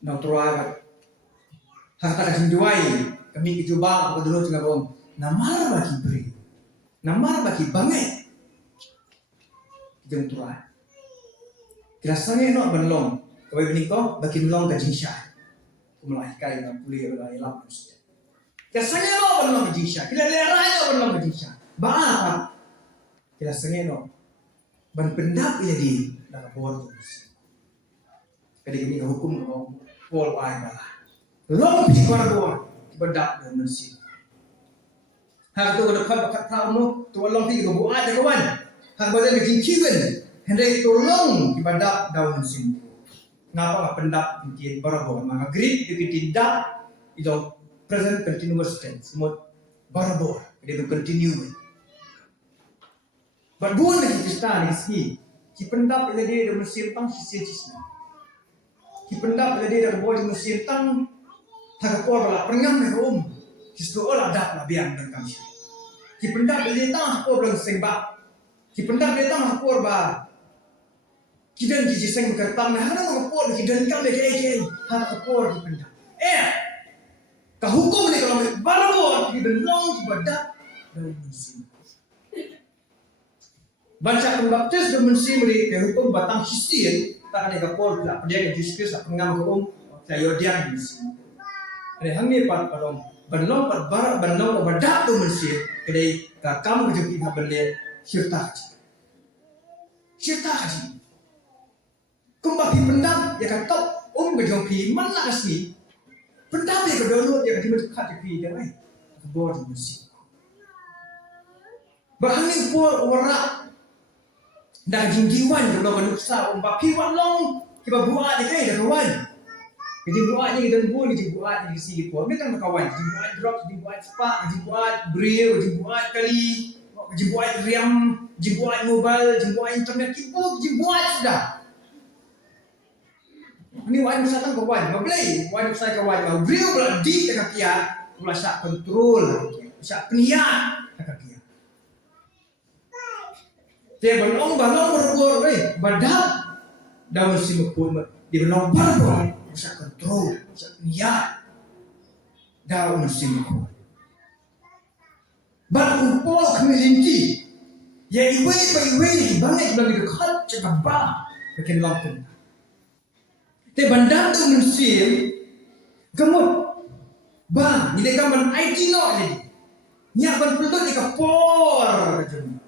nak teruai. Harta kajing duai, kami kecoba aku dulu tengah bom. Namar bagi beri, namar bagi bangai. Kajing teruai. Kira sangat nak benlong, kau ini kau bagi benlong kajing syai. Kumulai kai nak pulih orang ilam mesti. Kira sangat nak benlong kajing syai, kira lerai nak benlong kajing syai. Baapa? Kira sangat nak ban pendap ia di dalam bawah tu. Kali ini hukum kau pol ai malah. Long pi bawah pendap dan mesti. Hak tu kalau kau kat tahu tu long pi kau buat je kawan. Hak badan kecil kiwen. Hendak tolong ibadat daun mesti. Ngapa pendap mungkin bawah maka grip ditindak itu present continuous tense. Semua bawah. Jadi itu continue. Berbuat lagi kita ni sih. Ki pendap ile dia mesti tang sisi sisi. Ki pendap ile dia buat mesti tang tak por lah peringam ni Ki seolah dak lah biang dan kami. Ki pendap ile tang por dan sembah. Ki pendap ile tang por ba. Ki dan ki seng kertam nah ada por ki dan kami ke hak por ki pendap. Ka hukum ni kalau baru ki dan long ki badak dan mesti. Baca pembaptis dan mesti mereka hukum batang hisil tak ada kapol tak dia yang diskusi tak pengam hukum saya dia mesti. Ada hangi pat padom benlong pat barak benlong badak tu mesti kedai kakam kejupi habele syirta haji. Kumbapi pendam ya kata kejupi mana asli pendam ya kedua ya kedua kat kejupi dia mai bor mesti. Bahangi pol warak daging jiwan kalau manusia umpah piwan long kita buat ni dah kawan. Jadi buat ni kita buat ni buat ni si pun ni kan kawan. Jadi buat drop, jadi buat spark, jadi buat braille, jadi buat kali, jadi buat RAM, jadi buat mobile, jadi buat internet kita jadi buat sudah. Ni wan masa kan kawan, mablay, wan masa kawan, mau braille pula di dekat dia, pula syak kontrol, syak peniat dekat dia. Dia belum berbor, badak dah mesti mukul. Dia belum berbor, bisa kontrol, bisa niat, dah mesti mukul. Berkumpul kemilinti, ya iwe banyak bagi dekat cakap bah, bikin lampun. Dia bandar tu mesti gemuk, bah, ni dia gambar IT lo ni, ni abang perlu dikapor macam.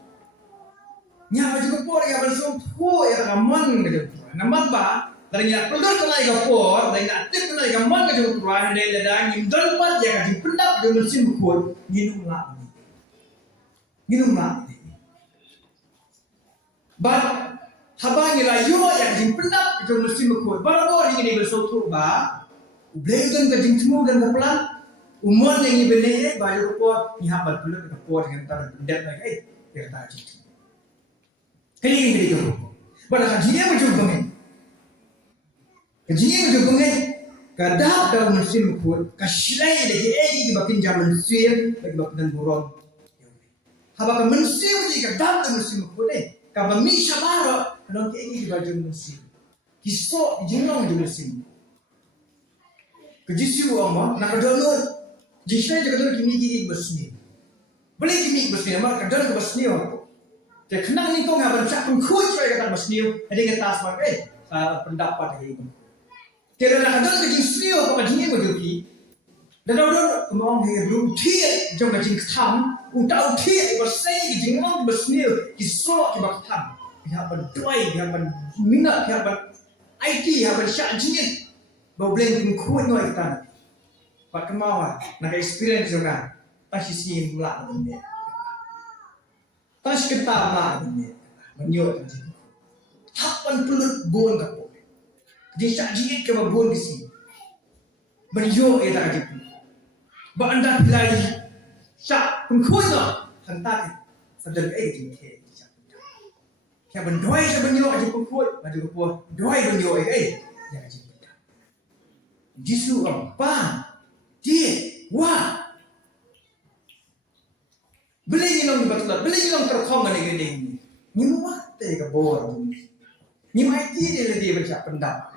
Nya juga por ya bersumpu ya raman gitu. Namat ba tadinya pelur kena igapor, dan aktif kena igaman gitu tuan dari ledang indol pat ya kajing pendap do mesin bukul minum lah. Ba habang ila yo ya kajing pendap do mesin bukul. Baru ini bersutu ba ublegan kajing temu dan pelan umur yang ibene bayu por ni habal pelur igapor dengan tar pendap lagi ya tadi. Kali ini dia tu. Pada kajian macam ni. Kajian macam ni. Kadang dalam mesin pun kasilai lagi di bakin zaman mesin lagi bakin burung. Habaq mesin lagi kadang dalam mesin pun Kalau misha baru kalau di bagian mesin. Kisah jenong di mesin. Kejisiu ama nak download. Jisai jaga download kini bersni. Boleh kini bersni ama kadang bersni aku. Jadi kenang ni kau ngabar cak pun kuat saya kata bersniu, ada yang tas mak pendapat hari ini. Kalau nak ada lagi sniu apa kajian begitu, dan ada kemauan hari rutin jom kajian ketam, utau rutin bersih kajian bersniu, kisah kita ketam, kita berdua, kita berminat, kita ber IT, kita bersyak kajian, bawa blend pun kuat noi kita. Pak kemauan, nak experience juga. tashi mla ne tash kita mla ne menyo taji hapan pelut bon ka po di sa ji ke ba bon disi menyo e da ji ba anda pilai sa pun khoi no han ta sadar ke ji ke kaya bendoi sa menyo ji pun khoi ba ji po doi menyo e ya ji Jisu apa dia wah beli nyilong batla beli nyilong terkong ngene gede ni muat te ka bor ni mai ti de le dia baca pendap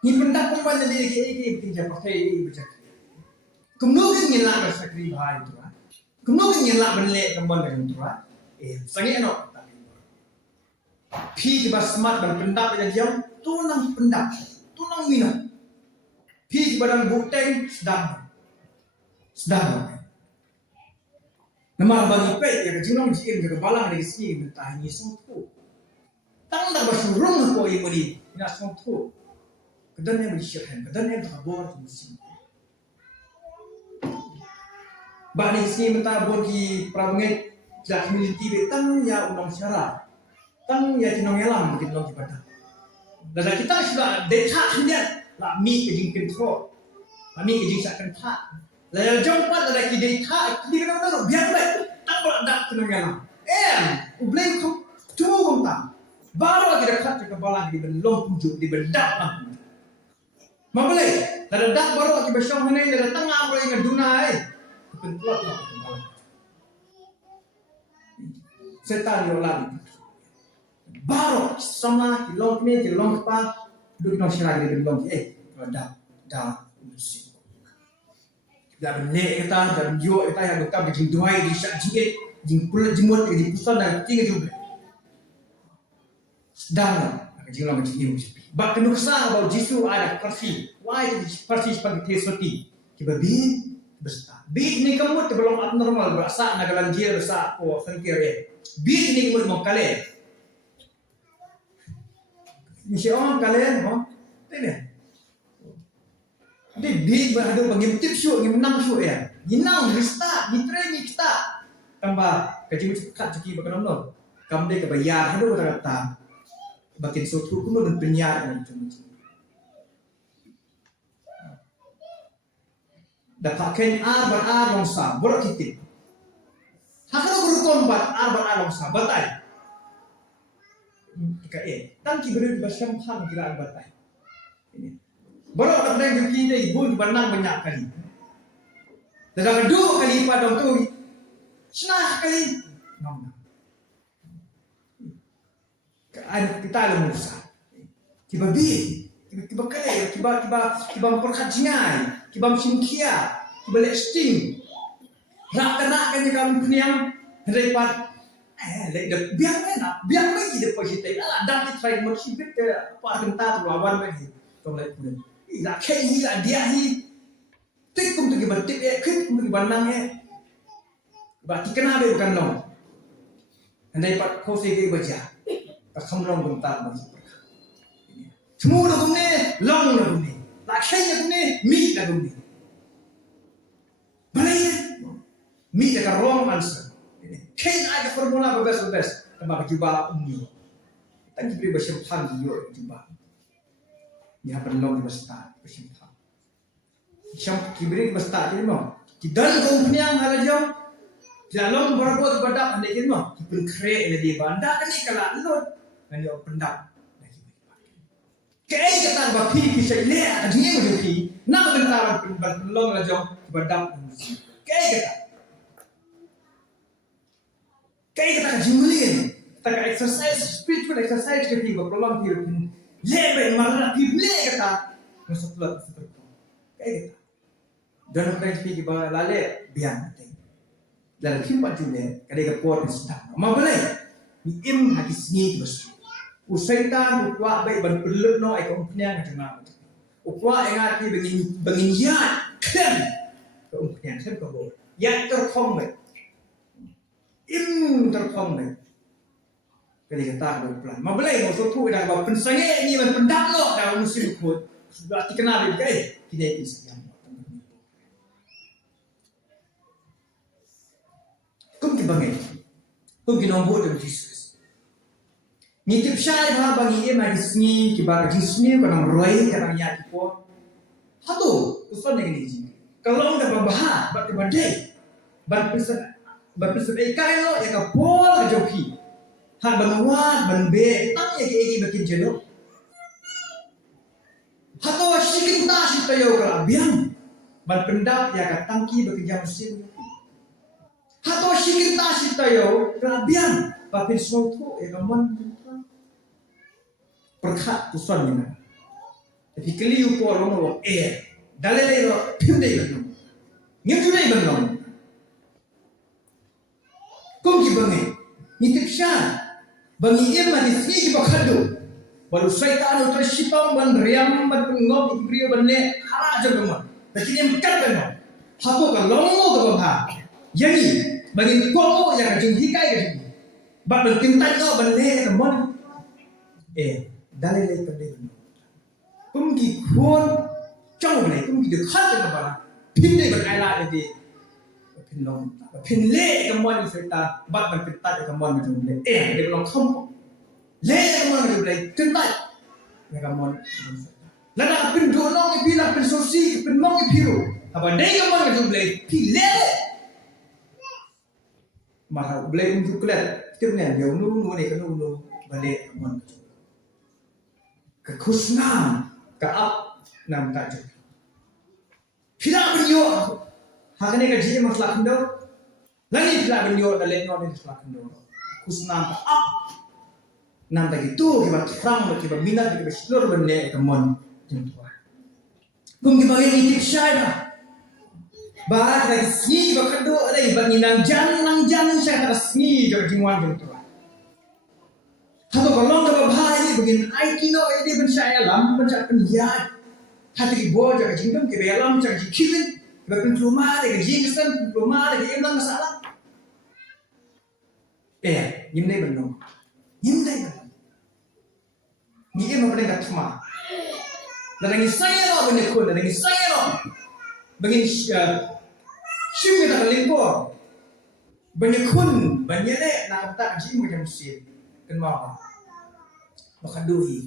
ni pendap pun le dia ke bikin ja pakai baca kemudian nyela ka sakri bhai tu kemudian nyela benle kembon ka tu sangi no pi ba smart ban pendap ya jam tu nang pendap tu nang minat pi barang buteng sedang nama bagi pe ya jinong jin ke balang dari sini mentah ni sungtu tang dah basurung ko imuri ina sungtu kedan yang bersyahan kedan yang berkabur di sini bani sini mentah bagi prabenget jak militi betang ya undang syara tang ya jinong elam begitu lagi pada dan kita sudah dekat hendak la mi ke jing control mi ke jing sak kan tha la jong pat la ki dei tha ki ke no biar baik tak boleh dak kena ngala ubleng tu tu gonta baru kita khat ke balang di belong pujuk di bedak lah ma boleh la dak baru ki besong hene la tengah boleh dengan dunai pentuat lah setan yo lagi baru sama ki long pa duduk nong sila di belong dah musik dan ne kita dan yo kita yang dokter bikin doai di sak jingit jing pul jimut di pusat dan tinggi juga sedang jinglang macam musik bak kenu kesah bahwa Jisu ada kursi why di kursi sebagai tesoti kiba bi besta bi ni kamu belum abnormal berasa nagalan jir berasa oh sengkir bi ni kamu mau kale misi orang kalian oh tidak di big beradu bagi tip show bagi menang show ya inang lista di training kita tambah kaji kat ciki bakal nonton kamu dek bayar hadu kata bakin suatu kuno dan penyiar macam dapat kain ar longsa borok titip hakana guru kombat ar longsa batai tangki beri bersama kira batai ini baru tak ada yang kita ibu dibandang banyak kali dalam 2 kali pada tu senang kali kita ada musa kiba bi kiba kale kiba perkajian kiba simkia kiba lesting rak kan kami peniang daripada biar lagi deposit lah dah try motivate apa kenta tu lawan lagi tolong lagi ila kei ila dia hi tik kum tu gibat tip kit kum tu bandang berarti kena be bukan long andai pat ko se ge baca tak kham long bentar masuk semua dah gum ne long dah gum ne la kei dah gum ne mi dah gum ne balai mi dah wrong answer kei ada formula best tambah jubah ummi tak diberi baca pan dia jubah ya perlu dibestar bersimpan. Siapa kibrit bestar jadi mau. Tidak kompeniang ada jam. Jalan berbuat ibadah anda jadi mau. Kibrit kere lagi banda kan ni kalau lot anda pendap. Kaya kata baki kisah leh dia menjadi nak bentar belum ada jam ibadah. Kaya kata jumlin. Tak exercise spiritual exercise ke tiba belum tiba. Lebe marah tible kata masuk pulang seperti kayak gitu dan apa yang speak bahwa lale biang penting dalam kimpat juga kadang kapor sedang ma boleh ni im hadis ni bos usaitan ukwa baik ban perlu no ai kompenya macam ukwa ingat ki bengin ya kan kompenya kan kau ya terkong baik im terkong baik kali kata berpelan. Mabalai mau suatu dah bawa pensange ni pendap lo dah musim ikut. Sudah dikenal dia kita itu sekian. bangai pum ki nombo de Jesus ni tip shai ba bangi e ma disni ki ba disni ko nam roi ka nam ya ki po hatu uson ne ni ji kalong da ba ba ba de ba pisa e kai lo ya ka po ka joki ha ban wa ban be tang ya ki ba kin jelo hatu shikin ta shi tayo ka biang ban pendap ya ka tangki ba ki jam sim hatu shikin ta shi tayo ka biang ba pin so tu ya ka mon perkhat uson ni tapi keliu po lo dalele lo pinde lo ngim tu dai bang kum ki bangai ni tipshan bangi em ma di si ba khadu balu syaitan utra shipam ban riam ban ngop ibrio ban le hara jo bang tapi em kat bang hako ka longo ka ba yani bangi ko ya ka jing hikai ka jing ba ban tim tan no ban le ka mon dalele pinde kum ki khon trong này kum ki de khat ka ba pinde ban ai la de pin long pin le ka mon ni syaitan ba ban pin ta ka mon ma jong le de long không le ka mon ma jong le tin ta ka mon la da pin do long ki la pin so si pin mong ki piro aba de ka mon ma jong le pi le mà ble ju klet tiếp này điều nu nu này cái nu ba le ka mon ka khusnam ka ap nam ta jo pila bin yo hakane ka ji masla khando lani pila bin yo da le no ni masla khando khusnam ka ap nam ta gitu ki ba frang ki ba minat ki ba slor ban le ka mon jin tua kum ki ba ni tik shai ba ka ki sni ba khando ai ba ni nang jan sha ka sni jo jingwan jin tua hado ka long ka ba ni begin ai kino ai de ban shai lam ban cha pen ya hati ki bo ja ka jingam ki be lam cha ki kilin ba pen pluma de ki jingsan pluma de ki emang masalah nyim nei ban no nyim nei ni em ma pen ka thma la ngi sai ro ban ko la ngi sai ro begin shim ka ta lingko ban kun ban ne na ta ji mo jam sim kan ma ba kadui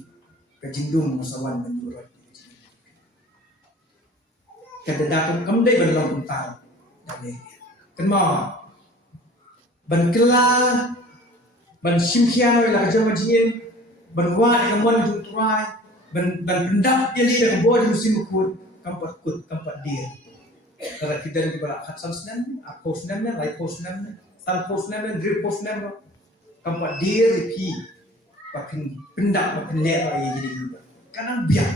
ka jingdum masawan ban urut kada datum kam dai ban long ta dane kan ma ban kela ban sim khian la ka jama jin ban wa ka mon ju trai ban pendap dia li da bo ju sim kut kam pat kut kam pat dia kada kita ni bara khatsan snan a post nam na lai post nam na sal post nam na drip post nam kam pat dia pi pa pendap pa le ai jadi kana biang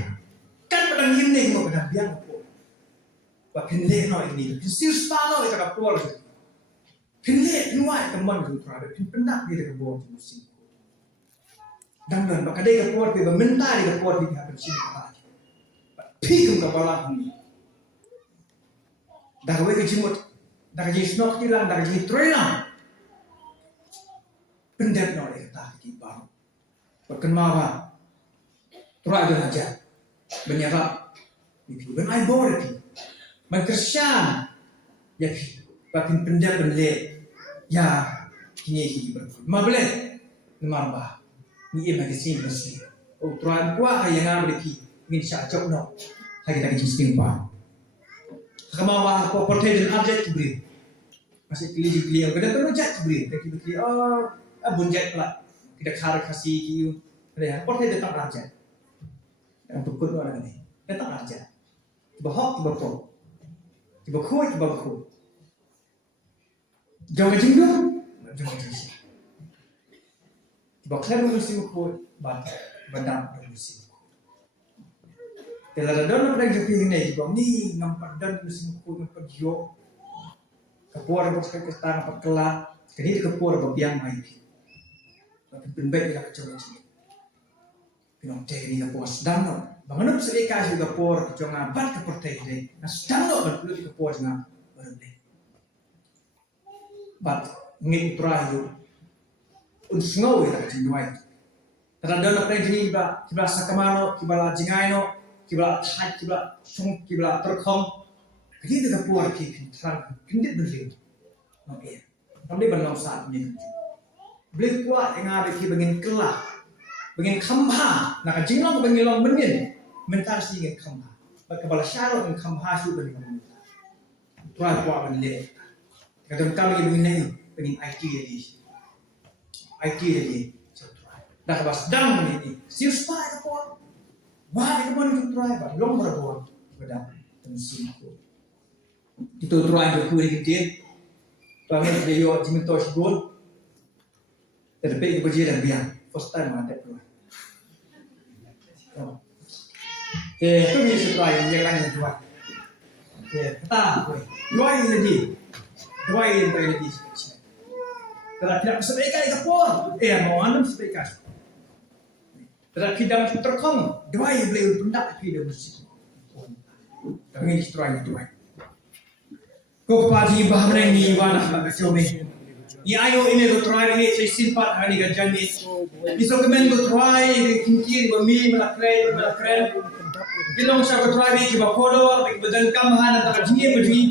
kan padang yin nei mo padang biang và pin lệ nói cái gì pin siêu star nói cái gặp bùa rồi pin lệ pin ngoại cái mòn dùng thỏa pin pin nặng đi cái bùa chúng sinh đang lần mà cái đây cái bùa thì mà mình ta thì cái bùa thì phải sinh cái phi cũng cái bùa làm gì đặc biệt cái gì một đặc biệt snock đi làm đặc biệt trôi làm pin đẹp nói cái ta cái bảo và cần mau vào trôi cái aja banyak lah itu ben ai bore pi man Kristen ya pi pakin pendap benle ya kini hi ber ma bele nomor ba ni e magazine besi o tran kwa kaya ngam de pi ngin sha chok no ha kita ki sting pa kama wa ko portrait object bri masih pilih kada perlu chat bri kita ki abun jet pula kita khar khasi ki ada portrait tentang raja untuk kudu orang ini datang aja tiba hok tiba po tiba khoi tiba khoi jangan jinggung jangan jinggung tiba klaim musim khoi bandam musim tela dan pada joki ini tiba ni nampak dan musim khoi nampak jo kapur bos ke stang nampak kelah kini kapur babiang mai tapi penbaik lah kacau pinong teh ni kapur sedang no bangunop sa ika si kapor kung nga bat ka portay de nasdang no bat kulit kapor nga barande bat ngit trayo unsngow ita jinwai tara dona pre jini ba kibla sakamano kibla jingaino kibla hat kibla sung kibla terkhom kini de kapor ki pintrang kindi beli no kami benang saat ni. Beli kuat yang ada di bagian kelak, bagian kambha, nak jinglang bagian long benin, mentar sih bagian kambha. Kepala syarot bagian kambha su bagian mentar. Tuan kuat bagian. Kadang kami bagian IT jadi, IT jadi. Dah bas dang ni, siapa yang kuat? Wah, itu mana tu try bah, long berbuat pada pensi itu. Itu try berkuih kita. Kami beliau jimentos good. Terbaik kerja dan biang. First time ada tu. Itu ni try yang lain tu. Kata, dua ini lagi lagi. Kalau tidak sebaiknya itu pun, mau anda sebaiknya. Tetapi dalam terkong, dua yang beliau pendak tidak bersih. Kami ini try. Kau pagi bahagian ini wadah macam ni. Ia ayo ini tu try ini saya simpat hari kerja ni. Besok kemen tu try kincir bami melakren. Kilong saya tu try ni bakodo, badan kamahan antara jini berdui.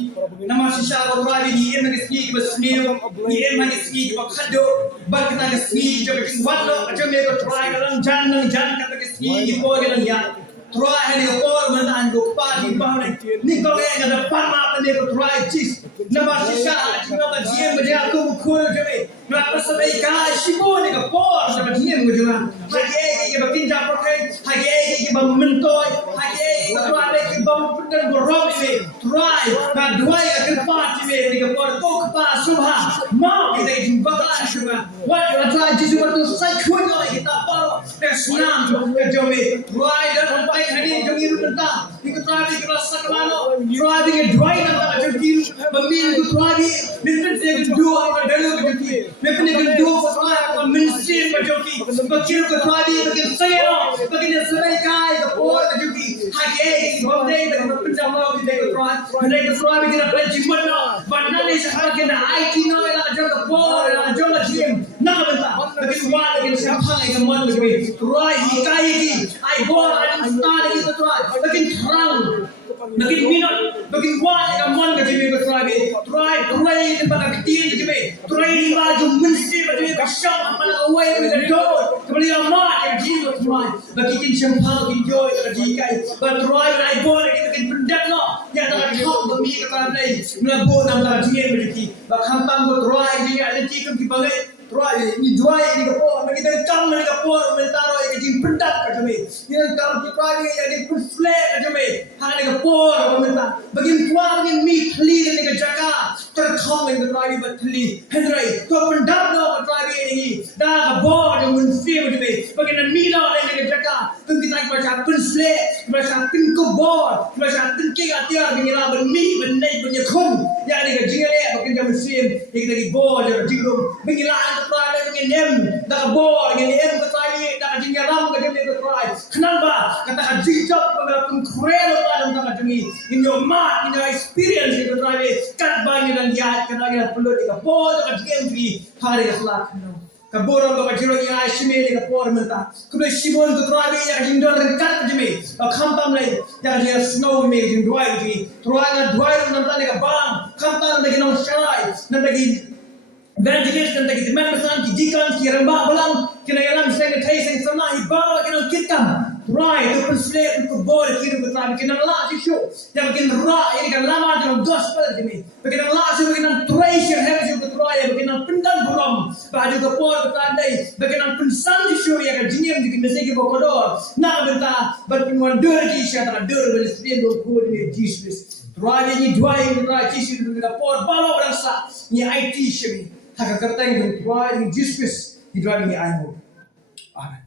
Nama sisa tu try ni ia mengeski bersniu, ia mengeski bakado. Bak kita keski jauh tinggal macam ni tu try dalam jangan kata keski di bawah kita lihat. Try ni orang mana anda pagi bahagian ni kau yang ada panah ni tu try cheese. Nama sisa cuma macam dia aku mukul je. Kenapa sampai kau siapa ni kau por sama dia mujurang. Hagi bakin japor kai, hagi mentoy, hagi try lagi pendan borong ni. Try nak dua yang keempat ni kau por tu kepas subha. Mau kita jumpa kan subha. What you try jisu tu saya kuat lagi kita por. Senang kerja ni. Try dan hari jom iru tentang ikut tadi kita sakmano try dengan dua yang tak jom iru memilih ikut tadi minta dengan dua orang dalam kerja minta dengan dua orang mensin macam ni berkira ikut tadi bagian saya bagian sebagai kai kepor kerja ni hagi boleh dengan penjama kita ikut try mereka try bagian penjiman mana ni sekarang kita IT no lah jom kepor jom gym nak bentar bagian wah bagian siapa yang mau lebih try hikai ini I bor ada start itu try bagian terang bagian minat bagian wah yang mau kerja try di pada kecil kerja try di baju mesti baju kasar apa nak away dengan dor kembali amat yang jiwa try bagian siapa bagian joy kerja kai try I bor bagian pendak no yang tak tahu bumi kata ni melabur nama dia beriki bahkan tangguh try dia ada cikgu di bagai try ni dua ni kapor kita kam ni kapor mentaro yang jin pendak macam ni yang kalau di try yang di flat macam ni hang ni kapor mentah bagian tua bagian mi khli ni ke jaga terkhong yang try batli hendrai to pendak no try ini dah kapor yang mensi macam ni bagian mi no ni ke jaga tu kita baca flat baca kapor baca tinggi atia dengan bermi benai punya khun yang ni ke jingale bagian jam mesin kita di bor jadi jingrum mengilang try dengan nem dah bor dengan nem try dah jinyaram ke dem try kenapa kata haji job mengalami krelo dalam tangan jemi in your mind in your experience itu try kat banyak dan dia kena perlu tiga bor dah game di hari akhlak kabur orang kajiro yang asyik ni kapor mentah kuda sibon tu try yang jindon rengkat jemi khampam lai yang dia snow ni jindoi jemi try na doi nanti ni kabang khampam lagi nong syarai nanti evangelist dan lagi teman pesan jikan kiramba belang kena yalam saya thai sang sama ibarat kena kitam right itu penslep itu bor kira betul kena la sisyo yang bikin ra ini kan lama dalam gospel ini bikin la sisyo bikin treasure have you betul ya bikin pendang buram baju kapor betul dai bikin pensan sisyo yang jiniem bikin mesej bokodor nak benta berpinwan dur ki syatra dur bersebien bokud ni Jesus try ini dua ini try Jesus bikin kapor balo berasa ni IT syemi Hak kerta yang dua ini Jesus di dua ini ayo. Amin.